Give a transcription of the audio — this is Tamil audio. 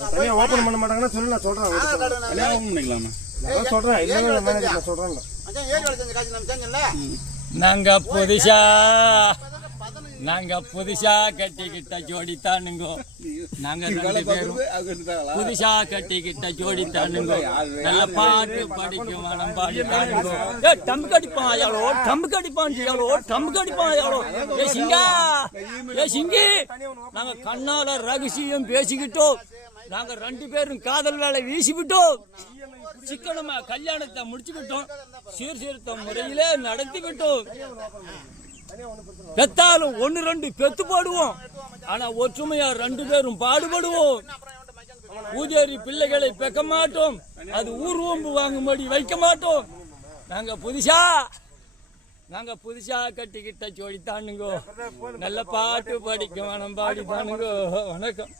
தனியாக ஓப்பன் பண்ண மாட்டாங்கன்னா சொல்லு, நான் சொல்கிறேன். தனியாக ஓப்பன் பண்ணிக்கலாமா? நான் சொல்கிறேன், இல்லை மேனேஜர் நான் சொல்கிறேன். நாங்க புதுசா கட்டிக்கிட்ட ஜோடித்தானுங்க. நாங்க புதுசா கட்டிக்கிட்ட ஜோடித்தானுங்க. நல்ல பாட்டு படிக்கும் மனம் பாடித்தானுங்க. டம்பு கடிப்பான் யாரோ, டம்பு கடிப்பான் யாரோ, டம்பு கடிப்பான் யாரோ. ஏ சிங்கி, நாங்க கண்ணால ரகசியம் பேசிக்கிட்டோம். நாங்க 2 பேரும் காதல் வேலை வீசிவிட்டோம். சிக்கனமா கல்யாணத்தை முடிச்சுக்கிட்டோம். சீர்திருத்த முறையிலே நடத்திக்கிட்டோம். பெத்தாலும் 1-2 பெத்து போடுவோம். ஆனா ஒற்றுமையா 2 பேரும் பாடுபடுவோம். பூஜேரி பிள்ளைகளை பெக்க மாட்டோம். அது ஊர்வம்பு வாங்கும்படி வைக்க மாட்டோம். நாங்க புதுசா கட்டிக்கிட்ட ஜோடித்தானுங்கோ. நல்ல பாட்டு படிக்கும் மனம் பாடித்தானுங்கோ. வணக்கம்.